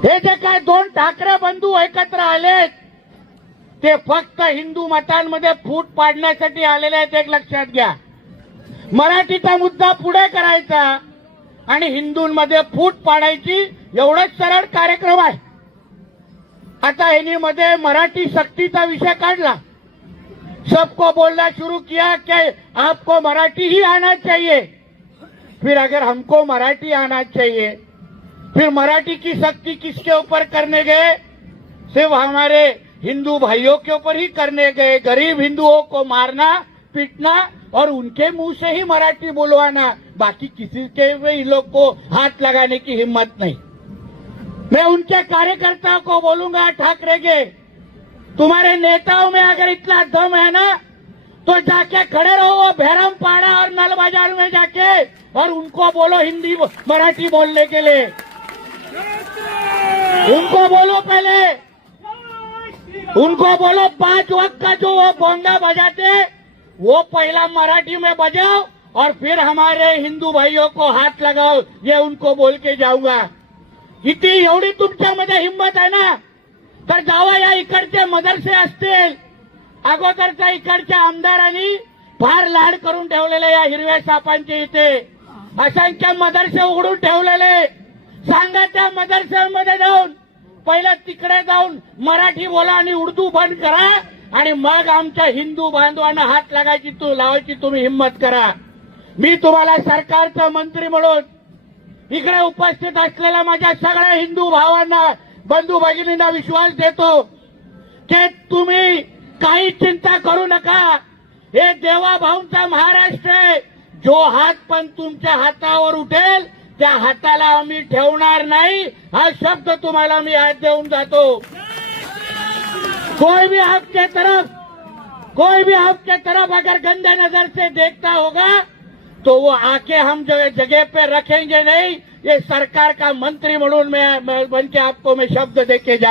हे जे काय दोन ठाकरे बंधू एकत्र आलेत ते फक्त हिंदू मतांमध्ये फूट पाडण्यासाठी आलेले आहेत, एक लक्षात घ्या। मराठीचा मुद्दा पुढे करायचा आणि हिंदूंमध्ये फूट पाडायची, एवढाच सरळ कार्यक्रम आहे। आता यांनी मध्ये मराठी सक्तीचा विषय काढला, सबको बोलना शुरू किया कि आपको मराठी ही आना चाहिए, फिर अगर हमको मराठी आना चाहिए फिर मराठी की सख्ती किसके ऊपर करने गए? सिर्फ हमारे हिंदू भाइयों के ऊपर ही करने गए। गरीब हिंदुओं को मारना पीटना और उनके मुंह से ही मराठी बोलवाना, बाकी किसी के भी इन लोग को हाथ लगाने की हिम्मत नहीं। मैं उनके कार्यकर्ताओं को बोलूंगा, ठाकरे के तुम्हारे नेताओं में अगर इतना दम है ना तो जाके खड़े रहो भैरमपाड़ा और नल बाजार में जाके और उनको बोलो हिंदी मराठी बोलने के लिए। उनको बोलो, पहले उनको बोलो 5 वक्त का जो वो बोंगा बजाते वो पहला मराठी में बजाओ और फिर हमारे हिंदू भाइयों को हाथ लगाओ, ये उनको बोल के जाऊंगा। किती एवढी तुमच्यामध्ये हिंमत आहे ना तर जावा, या इकडचे मदरसे असतील, अगोदरच्या इकडच्या आमदारांनी फार लाड करून ठेवलेले या हिरव्या सापांचे इथे असंख्य मदरसे उघडून ठेवलेले, सांगा त्या मदरशांमध्ये जाऊन पहिलं तिकडे जाऊन मराठी बोला आणि उर्दू बंद करा आणि मग आमच्या हिंदू बांधवांना हात लावायची तुम्ही हिम्मत करा। मी तुम्हाला सरकारचा मंत्री म्हणून इकडे उपस्थित असलेल्या माझ्या सगळ्या हिंदू भावांना बंधू भगिनींना विश्वास देतो की तुम्ही काही चिंता करू नका। हे देवाभाऊंचा महाराष्ट्र आहे, जो हात पण तुमच्या हातावर उठेल त्या हाताला आम्ही ठेवणार नाही, हा शब्द तुम्हाला मी आज देऊन जातो। कोई भी आपके तरफ अगर गंदे नजर से देखता होगा तो वो आके हम जगह पे रखेंगे नहीं। ये सरकार का मंत्री म्हणून मैं बन के आपको मैं शब्द देके जा